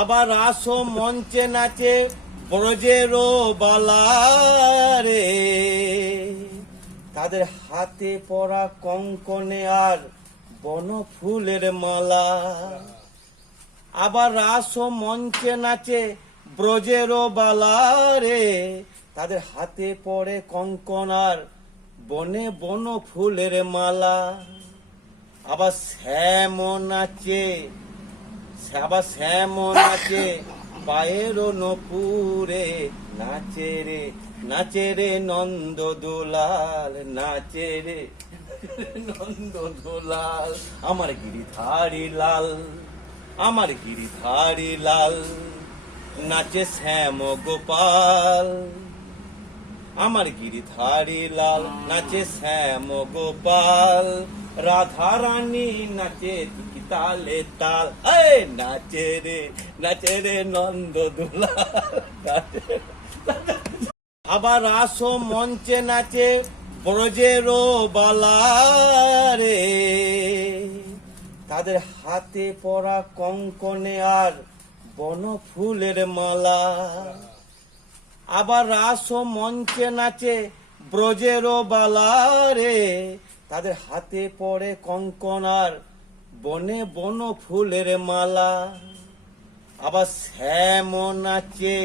আবার আসো মঞ্চে নাচে ব্রজেরও বালারে, তাদের হাতে পরা কঙ্কনে আর বন ফুলের মালা। আবার আসো মঞ্চে নাচে ব্রজেরও বালারে, তাদের হাতে পড়ে কঙ্কন আর বনে বন ফুলের মালা। আবার শ্যাম নাচে, আবার শ্যাম নাচে পায়ের নপুরে, নাচে রে নাচে রে নন্দ দোলাল, নাচে রে নন্দ দোলাল। আমার গিরিধারী লাল, আমার গিরিধারী লাল, নাচে শ্যাম গোপাল। আমার গিরিধারী লাল নাচে শ্যাম গোপাল, রাধা রানী নাচে তালে তাল। নাচে রে নন্দ দুলাল। আবার আসো মঞ্চে নাচে ব্রজেরও বালারে, তাদের হাতে পরা কঙ্কনে আর বন ফুলের মালা। আবার আসো মঞ্চে নাচে ব্রজেরও বালারে, তাদের হাতে পড়ে কঙ্কন আর বনে বন ফুলের মালা। আবার শ্যাম নাচে,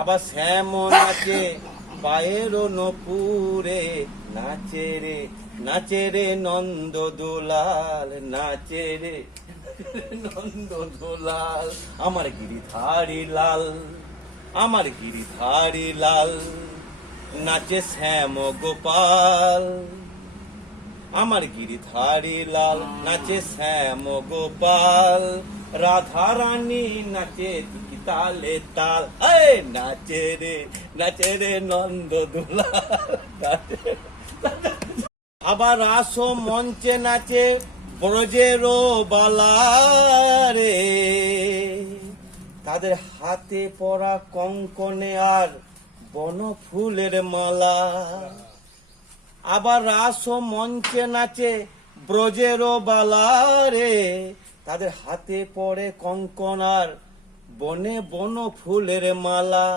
আবার শ্যাম নাচে পায়ের নপুরে, নাচে রে নন্দ দোলাল, নাচে রে নন্দ দোলাল। আমার গিরিধারী লাল, আমার গিরিধারী লাল, নাচে শ্যাম গোপাল। আমার গিরিধারী লাল নাচে শ্যাম গোপাল, রাধা রানী নাচে তালে তাল। নাচে রে নন্দ দুলাল। আবার আসো মঞ্চে নাচে ব্রজেরও বালারে, তাদের হাতে পরা কঙ্কনে আর বন ফুলের মালা। আবার আসো মঞ্চে নাচে ব্রজেরও বালারে, তাদের হাতে পড়ে কঙ্কন আর বনে বন ফুলের মালা।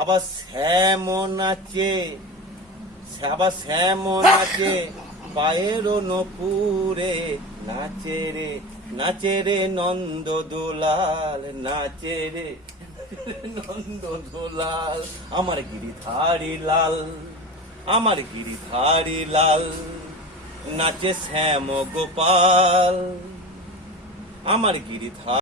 আবার শ্যাম নাচে, আবার শ্যাম নাচে পায়ের নপুরে, নাচে রে নন্দ দোলাল, নাচে রে নন্দ দোলাল। আমার গিরিধারী লাল, আমার গিরিধারী লাল, নাচে শ্যাম গোপাল। আমার গিরিধারী